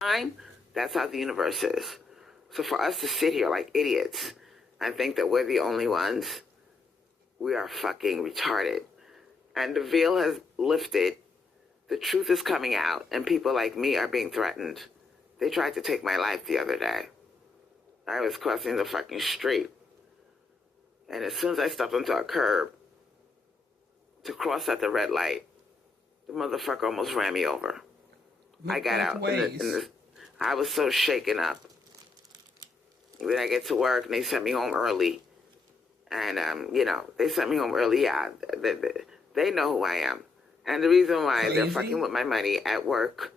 time, that's how the universe is. So for us to sit here like idiots and think that we're the only ones, we are fucking retarded. And the veil has lifted. The truth is coming out, and people like me are being threatened. They tried to take my life the other day. I was crossing the fucking street, and as soon as I stepped onto a curb to cross at the red light, the motherfucker almost ran me over. I got out. I was so shaken up. Then I get to work, and they sent me home early. And, they sent me home early. Yeah, they know who I am. And the reason why they're fucking with my money at work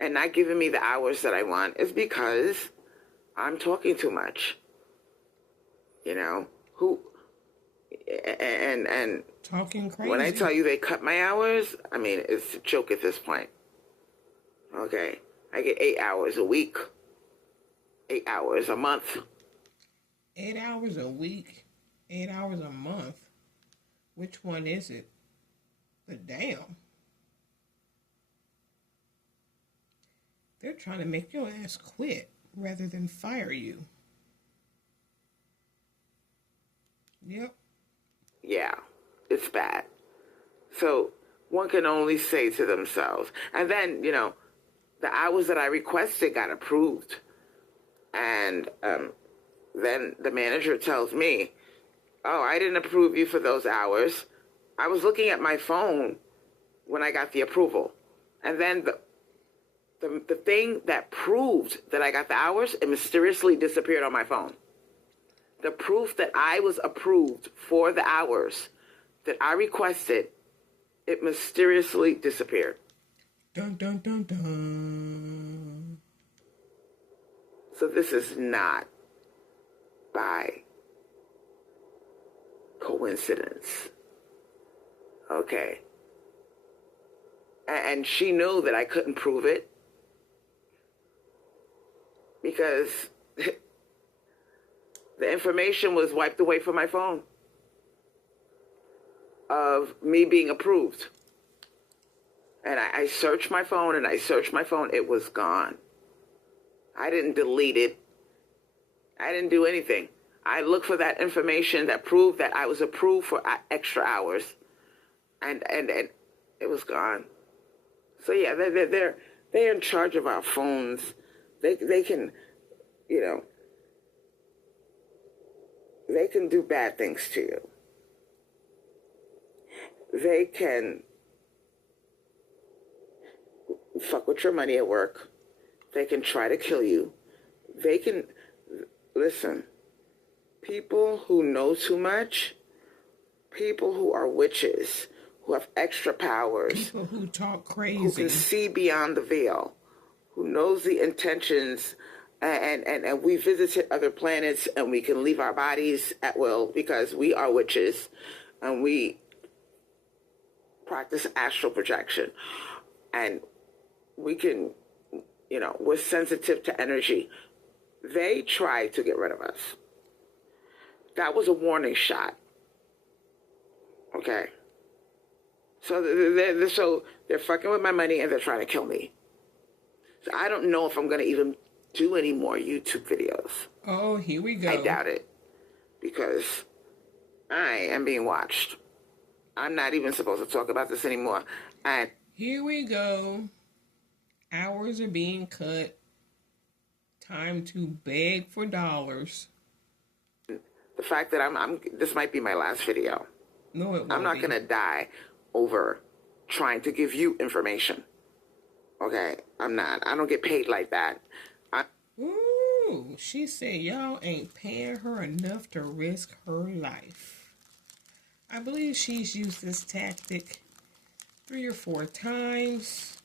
and not giving me the hours that I want is because I'm talking too much. And talking crazy. When I tell you they cut my hours, I mean, it's a joke at this point. Okay. I get 8 hours a week. 8 hours a month. 8 hours a week? 8 hours a month? Which one is it? But damn. They're trying to make your ass quit rather than fire you. Yep. Yeah, it's bad. So one can only say to themselves. And then, the hours that I requested got approved. And then the manager tells me, oh, I didn't approve you for those hours. I was looking at my phone when I got the approval. And then the thing that proved that I got the hours, it mysteriously disappeared on my phone. The proof that I was approved for the hours that I requested, it mysteriously disappeared. Dun, dun, dun, dun. So this is not by coincidence. Okay. And she knew that I couldn't prove it because the information was wiped away from my phone of me being approved. And I searched my phone and I searched my phone. It was gone. I didn't delete it. I didn't do anything. I looked for that information that proved that I was approved for extra hours. And it was gone. So yeah, they're in charge of our phones. They can, they can do bad things to you. They can fuck with your money at work. They can try to kill you. They can, listen, people who know too much, people who are witches, who have extra powers. People who talk crazy. Who can see beyond the veil, who knows the intentions, and we visited other planets and we can leave our bodies at will because we are witches and we practice astral projection. And we can, we're sensitive to energy. They tried to get rid of us. That was a warning shot. Okay? So they're fucking with my money and they're trying to kill me. So I don't know if I'm going to even do any more YouTube videos. Oh, here we go. I doubt it. Because I am being watched. I'm not even supposed to talk about this anymore. And here we go. Hours are being cut. Time to beg for dollars. The fact that this might be my last video. No, it won't. I'm not going to die over trying to give you information. Okay? I'm not. I don't get paid like that. Ooh, she said y'all ain't paying her enough to risk her life. I believe she's used this tactic 3 or 4 times.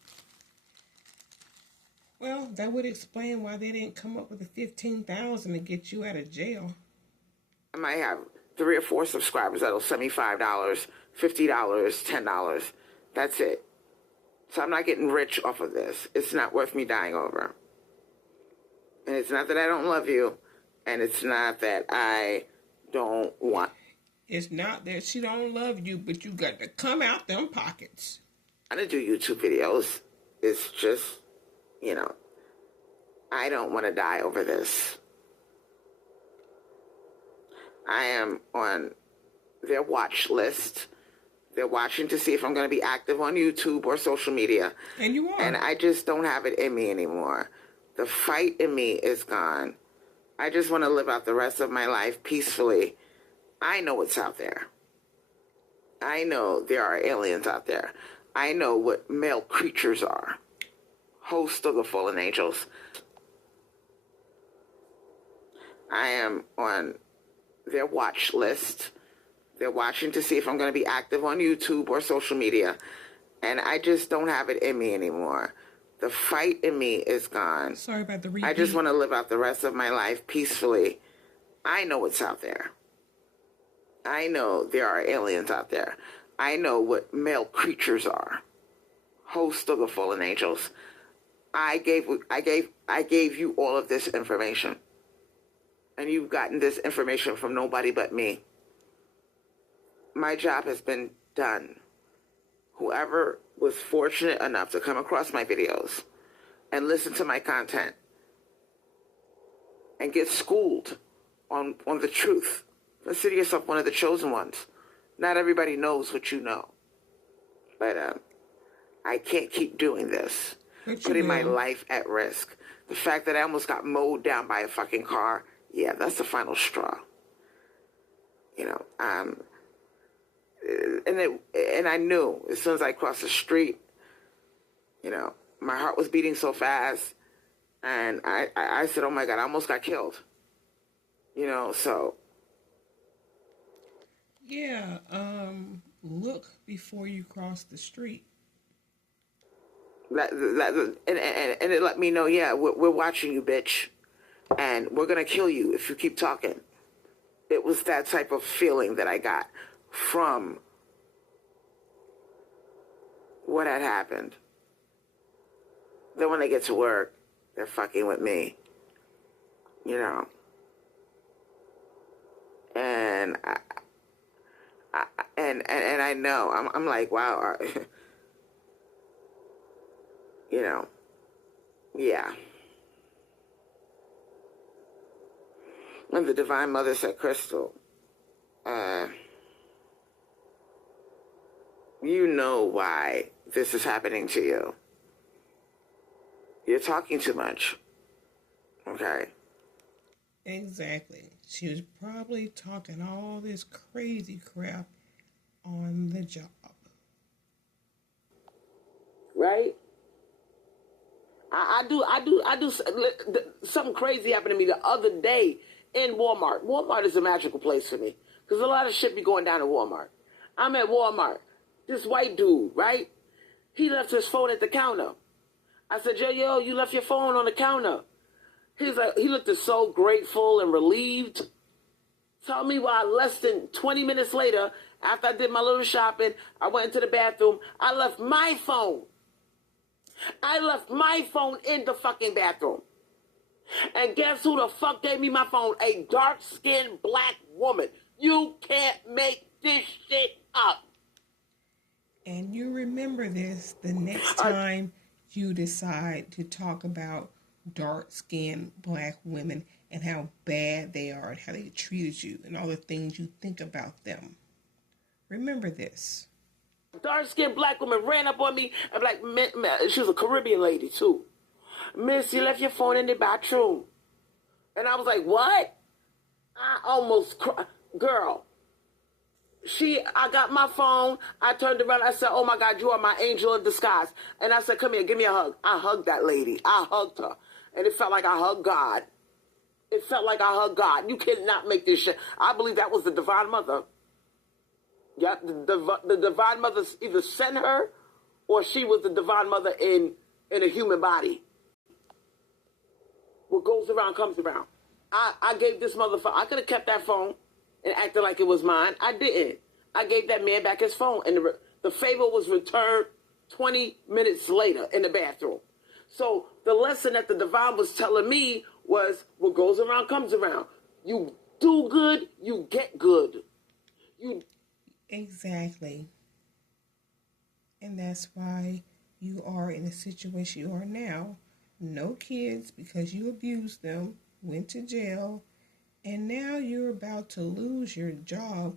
Well, that would explain why they didn't come up with the $15,000 to get you out of jail. I might have 3 or 4 subscribers that'll send me $5, $50, $10. That's it. So I'm not getting rich off of this. It's not worth me dying over. And it's not that I don't love you. And it's not that I don't want. It's not that she don't love you, but you got to come out them pockets. I don't do YouTube videos. It's just, I don't want to die over this. I am on their watch list. They're watching to see if I'm going to be active on YouTube or social media. And you are. And I just don't have it in me anymore. The fight in me is gone. I just want to live out the rest of my life peacefully. I know what's out there. I know there are aliens out there. I know what male creatures are. Host of the fallen angels. I am on their watch list. They're watching to see if I'm going to be active on YouTube or social media. And I just don't have it in me anymore. The fight in me is gone. Sorry about the repeat. I just want to live out the rest of my life peacefully. I know what's out there. I know there are aliens out there. I know what male creatures are. Host of the fallen angels. I gave you all of this information. And you've gotten this information from nobody but me. My job has been done. Whoever was fortunate enough to come across my videos and listen to my content and get schooled on the truth, consider yourself one of the chosen ones. Not everybody knows what you know. But I can't keep doing this, putting my life at risk. The fact that I almost got mowed down by a fucking car, yeah, that's the final straw. You know, and I knew as soon as I crossed the street, you know, my heart was beating so fast, and I said, oh my God, I almost got killed. You know, so. Yeah, look before you cross the street. And it let me know, yeah, we're watching you, bitch, and we're gonna kill you if you keep talking. It was that type of feeling that I got from what had happened. Then when they get to work, they're fucking with me, you know. And I know I'm like, wow, you know, yeah. When the Divine Mother said, Crystal, you know why this is happening to you. You're talking too much. Okay? Exactly. She was probably talking all this crazy crap on the job. Right? I do. Something crazy happened to me the other day in Walmart. Walmart is a magical place for me because a lot of shit be going down in Walmart. I'm at Walmart. This white dude, right? He left his phone at the counter. I said, yo, you left your phone on the counter. He's like, he looked so grateful and relieved. Tell me why less than 20 minutes later, after I did my little shopping, I went into the bathroom. I left my phone. I left my phone in the fucking bathroom. And guess who the fuck gave me my phone? A dark-skinned black woman. You can't make this shit up. And you remember this the next time you decide to talk about dark-skinned black women and how bad they are and how they treated you and all the things you think about them. Remember this. Dark-skinned black woman ran up on me. I'm like, she was a Caribbean lady too. Miss, you left your phone in the bathroom. And I was like, what? I almost cried. Girl. I got my phone. I turned around. I said, oh my God, you are my angel in disguise. And I said, come here, give me a hug. I hugged that lady. I hugged her. And it felt like I hugged God. It felt like I hugged God. You cannot make this shit. I believe that was the Divine Mother. Yeah, the Divine Mother either sent her or she was the Divine Mother in a human body. What goes around comes around. I gave this motherfucker, I could have kept that phone and acted like it was mine. I didn't. I gave that man back his phone, and the favor was returned 20 minutes later in the bathroom. So the lesson that the Divine was telling me was, what goes around comes around. You do good, you get good. Exactly. And that's why you are in the situation you are now, no kids because you abused them, went to jail, and now you're about to lose your job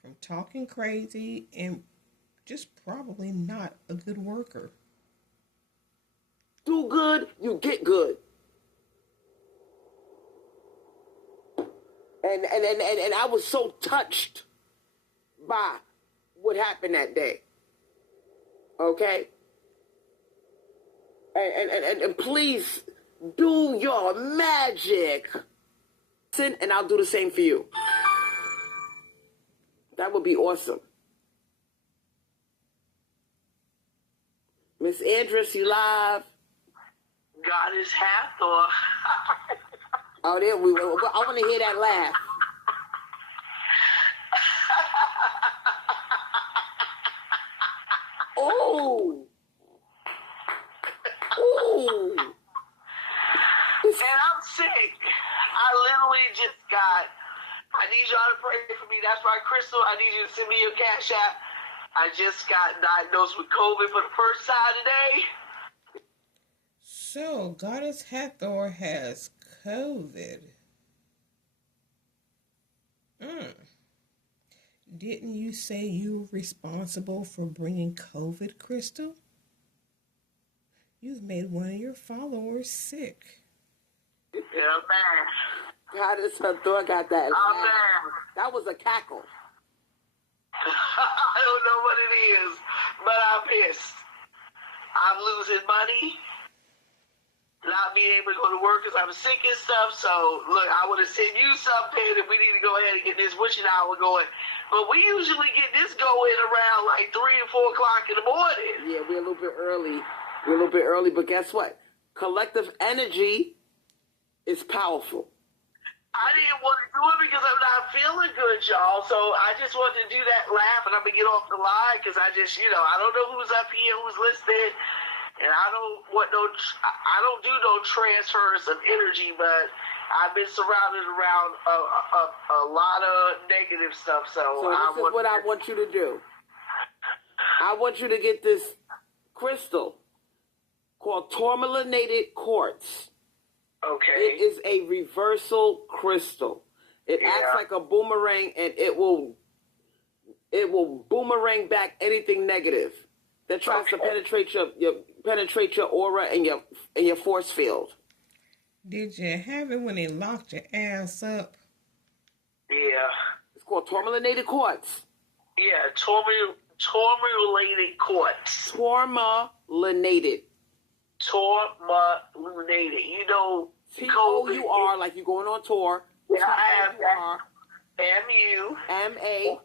from talking crazy and just probably not a good worker. Do good, you get good. And I was so touched by what happened that day. Okay? And please do your magic. And I'll do the same for you. That would be awesome. Miss Andress, you live? Goddess Hathor. Oh, there we go. I want to hear that laugh. Oh. Ooh. And I'm sick. I literally just I need y'all to pray for me. That's right, Crystal. I need you to send me your cash app. I just got diagnosed with COVID for the first time today. So, Goddess Hathor has COVID. Didn't you say you were responsible for bringing COVID, Crystal? You've made one of your followers sick. Yeah, man. Goddess Hathor got that laugh. Man. That was a cackle. I don't know what it is, but I'm pissed. I'm losing money, not being able to go to work because I'm sick and stuff. So, look, I would have sent you something if we need to go ahead and get this witching hour going. But we usually get this going around like 3 or 4 o'clock in the morning. Yeah, we're a little bit early. But guess what? Collective energy is powerful. I didn't want to do it because I'm not feeling good, y'all. So I just wanted to do that laugh, and I'm going to get off the line because I just, I don't know who's up here, who's listening, and I don't do no transfers of energy, but I've been surrounded around a lot of negative stuff. So this is what I want you to do. I want you to get this crystal called tourmalinated quartz. Okay. It is a reversal crystal. It acts like a boomerang, and it will boomerang back anything negative that tries to penetrate your aura and your force field. Did you have it when they locked your ass up? Yeah. It's called tourmalinated quartz. Yeah, tourmalinated quartz. Tourmalinated. Tourmalinated. Tour, like you're going on tour. Yeah, I have that. M-U. M-A.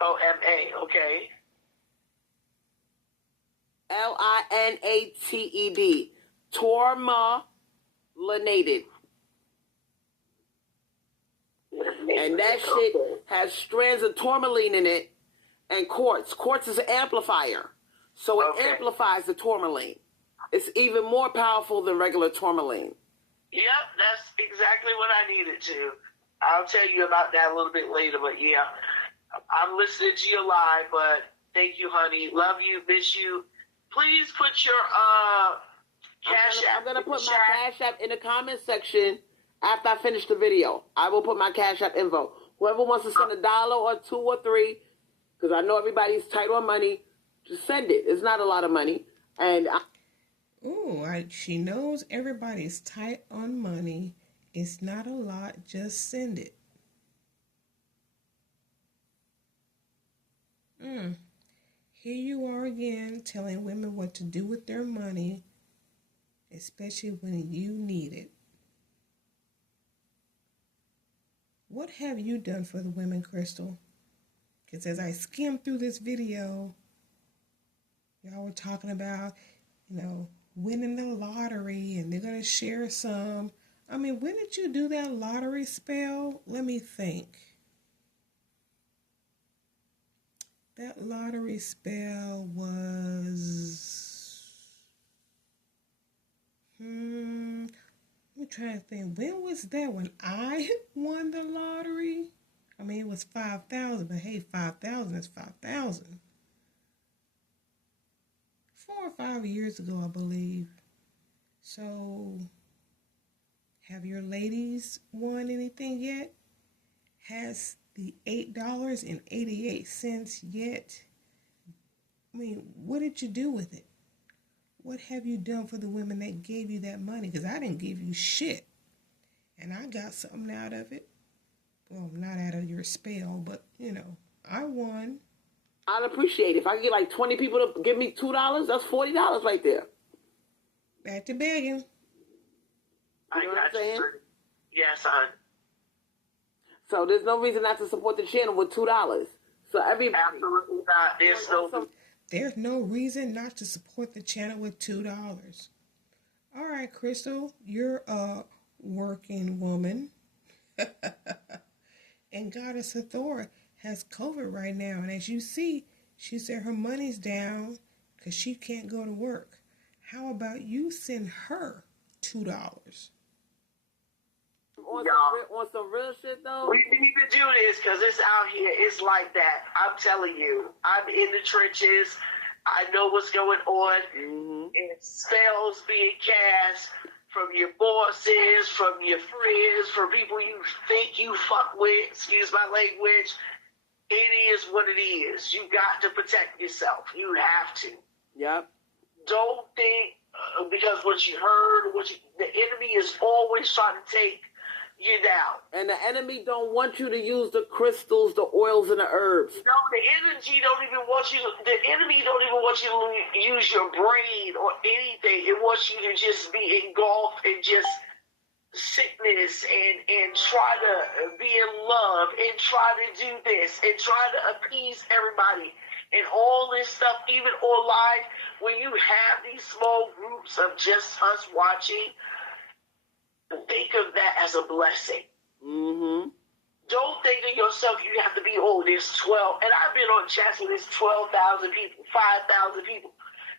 Oh, M-A, okay. Linated. Tourmalinated. And that shit has strands of tourmaline in it and quartz. Quartz is an amplifier. So it amplifies the tourmaline. It's even more powerful than regular tourmaline. Yep, that's exactly what I needed to. I'll tell you about that a little bit later, but yeah. I'm listening to you live, but thank you, honey. Love you, miss you. Please put your cash app. I'm going to put my cash app in the comment section after I finish the video. I will put my cash app info. Whoever wants to send $1 or $2 or $3, because I know everybody's tight on money, just send it. It's not a lot of money. And she knows everybody's tight on money. It's not a lot. Just send it. Here you are again telling women what to do with their money, especially when you need it. What have you done for the women, Crystal? Because as I skimmed through this video, y'all were talking about, winning the lottery and they're going to share some. I mean, when did you do that lottery spell? Let me think. That lottery spell was... let me try to think. When was that? When I won the lottery? I mean, it was 5,000, but hey, 5,000 is 5,000. 4 or 5 years ago, I believe. So, have your ladies won anything yet? Has the $8.88 yet? I mean, what did you do with it? What have you done for the women that gave you that money? Because I didn't give you shit. And I got something out of it. Well, not out of your spell, but, you know, I won. I'd appreciate it. If I could get like 20 people to give me $2, that's $40 right there. Back to begging. I You know what I'm got you. saying? Yes, hon. So there's no reason not to support the channel with $2. So everybody. Absolutely not. There's no reason not to support the channel with $2. All right, Crystal, you're a working woman. And Goddess Hathor has COVID right now. And as you see, she said her money's down because she can't go to work. How about you send her $2? On some real shit, though. We need to do this because it's out here. It's like that. I'm telling you. I'm in the trenches. I know what's going on. Mm-hmm. It's spells being cast from your bosses, from your friends, from people you think you fuck with. Excuse my language. It is what it is. You got to protect yourself. You have to. Yep. Don't think because what you heard, the enemy is always trying to take you down. And the enemy don't want you to use the crystals, the oils, and the herbs. No, the enemy don't even want you to use your brain or anything. It wants you to just be engulfed in just sickness and try to be in love and try to do this and try to appease everybody and all this stuff, even on live. When you have these small groups of just us watching, think of that as a blessing. Mm-hmm. Don't think to yourself you have to be, there's 12. And I've been on chats with this 12,000 people, 5,000 people.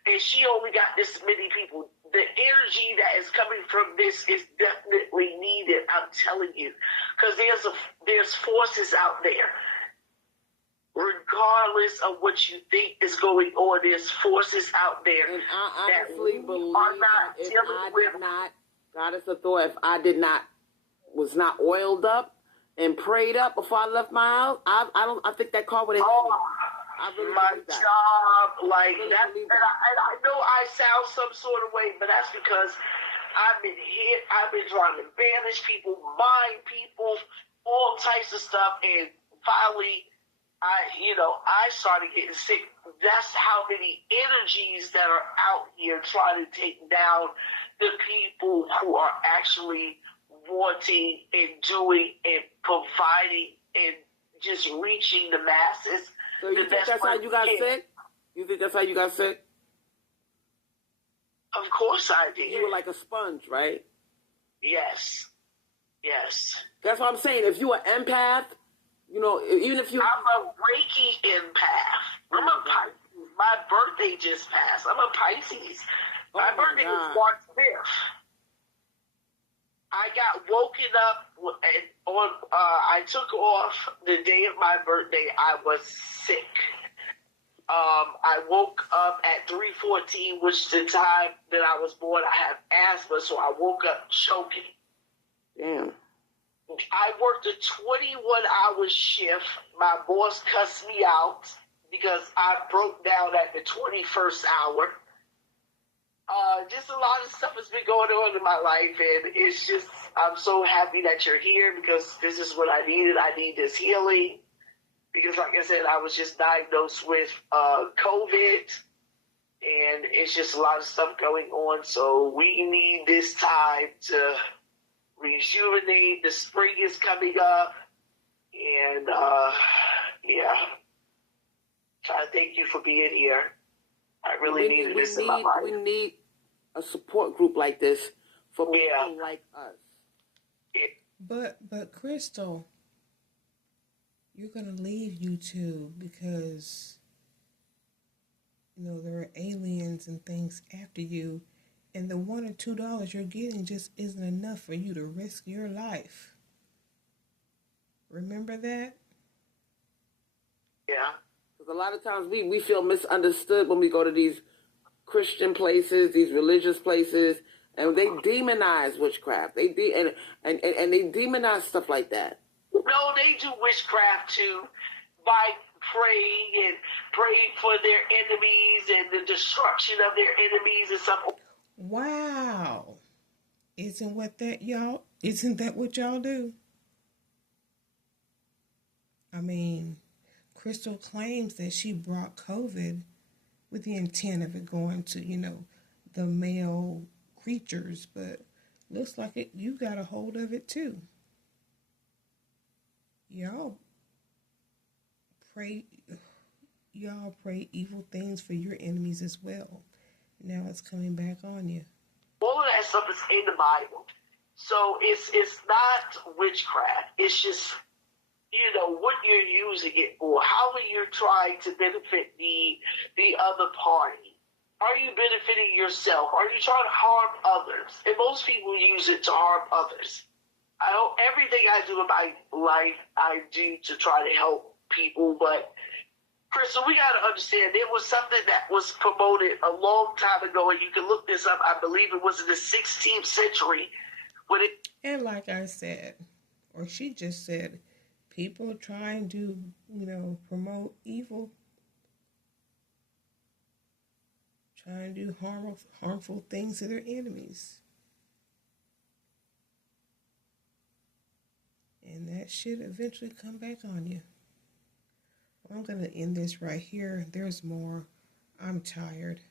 And she only got this many people. The energy that is coming from this is definitely needed, I'm telling you. Because there's forces out there. Regardless of what you think is going on, there's forces out there. And I honestly believe that if Goddess Hathor, if I was not oiled up and prayed up before I left my house, I think that car would have hit me. I really my believe that. job, like really that, believe and I know I sound some sort of way, but that's because I've been hit. I've been trying to banish people, mind people, all types of stuff, and finally, I started getting sick. That's how many energies that are out here trying to take down the people who are actually wanting and doing and providing and just reaching the masses. So you think that's how you got sick? You think that's how you got sick? Of course I did. You were like a sponge, right? Yes. That's what I'm saying. If you were empath, even if you... I'm a Reiki empath. I'm a Pisces. My birthday just passed. I'm a Pisces. My birthday was March 5th. I got woken up and I took off the day of my birthday. I was sick. I woke up at 3:14, which is the time that I was born. I have asthma, so I woke up choking. Damn. I worked a 21-hour shift. My boss cussed me out because I broke down at the 21st hour. Just a lot of stuff has been going on in my life, and it's just, I'm so happy that you're here because this is what I needed. I need this healing because, like I said, I was just diagnosed with COVID, and it's just a lot of stuff going on, so we need this time to rejuvenate. The spring is coming up, and I thank you for being here. I really needed this in my life. We need a support group like this for people like us. But Crystal, you're gonna leave YouTube because there are aliens and things after you, and the $1 or $2 you're getting just isn't enough for you to risk your life. Remember that? Yeah. Because a lot of times we feel misunderstood when we go to these Christian places, these religious places, And they demonize witchcraft. They and they demonize stuff like that. No, they do witchcraft too, by praying for their enemies and the destruction of their enemies and stuff. Wow. Isn't that what y'all do? I mean, Crystal claims that she brought COVID with the intent of it going to, the male creatures, but looks like you got a hold of it too. Y'all pray evil things for your enemies as well. Now it's coming back on you. All of that stuff is in the Bible. So it's not witchcraft. It's just, what you're using it for. How are you trying to benefit the other party? Are you benefiting yourself? Are you trying to harm others? And most people use it to harm others. Everything I do in my life, I do to try to help people. But, Crystal, we got to understand, there was something that was promoted a long time ago, and you can look this up. I believe it was in the 16th century. And like I said, or she just said, people trying to, promote evil, trying to do harmful things to their enemies. And that should eventually come back on you. Well, I'm going to end this right here. There's more. I'm tired.